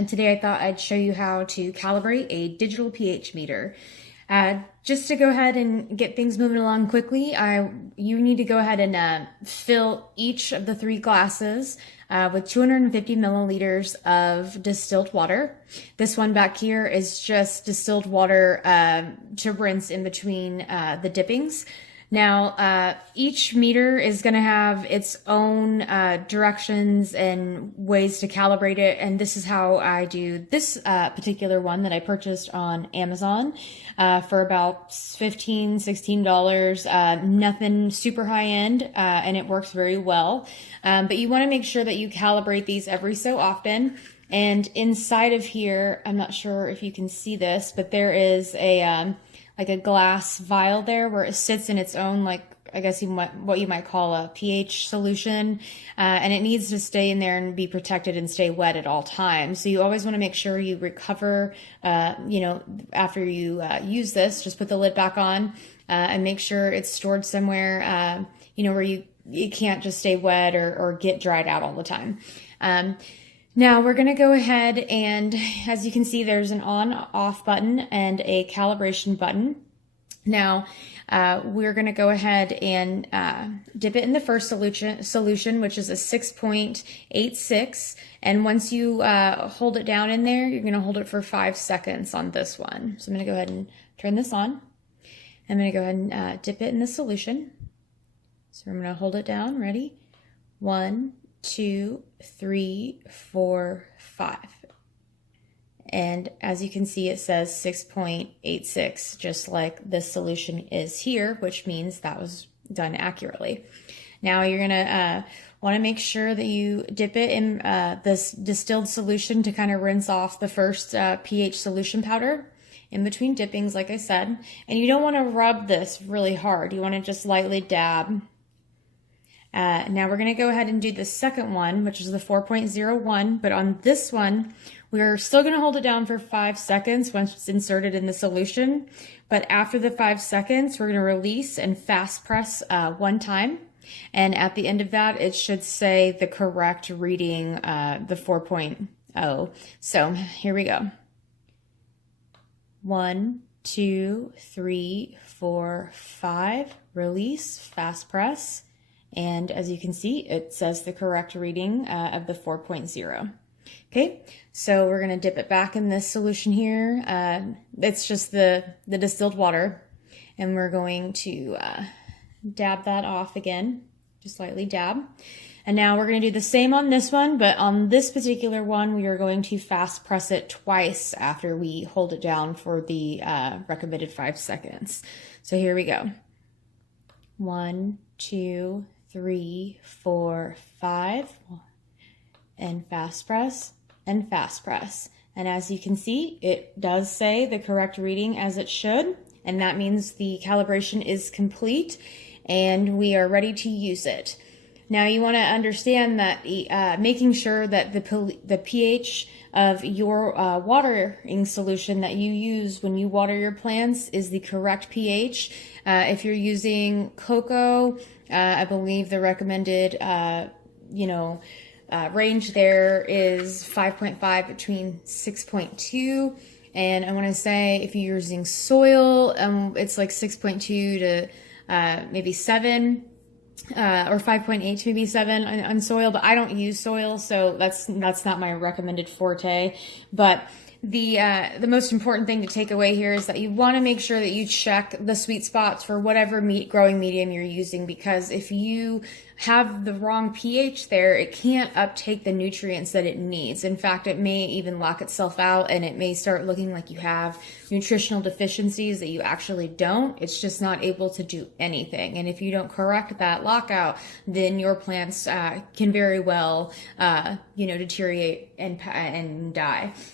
and today I thought I'd show you how to calibrate a digital pH meter. Just to go ahead and get things moving along quickly, you need to go ahead and fill each of the 3 glasses with 250 milliliters of distilled water. This one back here is just distilled water to rinse in between the dippings. Now, each meter is going to have its own directions and ways to calibrate it, and this is how I do this particular one that I purchased on Amazon for about $15, $16. Nothing super high end, and it works very well. But you want to make sure that you calibrate these every so often. And inside of here, I'm not sure if you can see this, but there is a like a glass vial there where it sits in its own, like, I guess what you might call a pH solution, and it needs to stay in there and be protected and stay wet at all times. So you always want to make sure you recover, after you use this. Just put the lid back on and make sure it's stored somewhere, where it can't just stay wet or get dried out all the time. Now we're going to go ahead and, as you can see, there's an on-off button and a calibration button. Now we're going to go ahead and dip it in the first solution, which is a 6.86. And once you hold it down in there, you're going to hold it for 5 seconds on this one. So I'm going to go ahead and turn this on. I'm going to go ahead and dip it in the solution. So I'm going to hold it down. Ready? 1, 2, 3, 4, 5. And as you can see, it says 6.86, just like this solution is here, which means that was done accurately. Now you're gonna want to make sure that you dip it in this distilled solution to kind of rinse off the first pH solution powder in between dippings, like I said. And you don't want to rub this really hard. You want to just lightly dab. Now we're going to go ahead and do the second one, which is the 4.01, but on this one, we're still going to hold it down for 5 seconds once it's inserted in the solution. But after the 5 seconds, we're going to release and fast press 1 time. And at the end of that, it should say the correct reading, the 4.0. So here we go. 1, 2, 3, 4, 5, release, fast press. And as you can see, it says the correct reading of the 4.0. Okay, so we're going to dip it back in this solution here. It's just the distilled water. And we're going to dab that off again, just lightly dab. And now we're going to do the same on this one, but on this particular one, we are going to fast press it twice after we hold it down for the recommended 5 seconds. So here we go. 1, 2, 3, 4, 5, and fast press, and fast press. And as you can see, it does say the correct reading as it should, and that means the calibration is complete and we are ready to use it. Now you want to understand that making sure that the pH of your watering solution that you use when you water your plants is the correct pH. If you're using cocoa, I believe the recommended range there is 5.5 between 6.2. And I want to say if you're using soil, it's like 6.2 to maybe 7. Or 5.8 to maybe 7 on soil, but I don't use soil, so that's not my recommended forte. But the most important thing to take away here is that you want to make sure that you check the sweet spots for whatever growing medium you're using, because if you have the wrong pH there, it can't uptake the nutrients that it needs. In fact, it may even lock itself out, and it may start looking like you have nutritional deficiencies that you actually don't. It's just not able to do anything. And if you don't correct that lockout, then your plants can very well, deteriorate and die.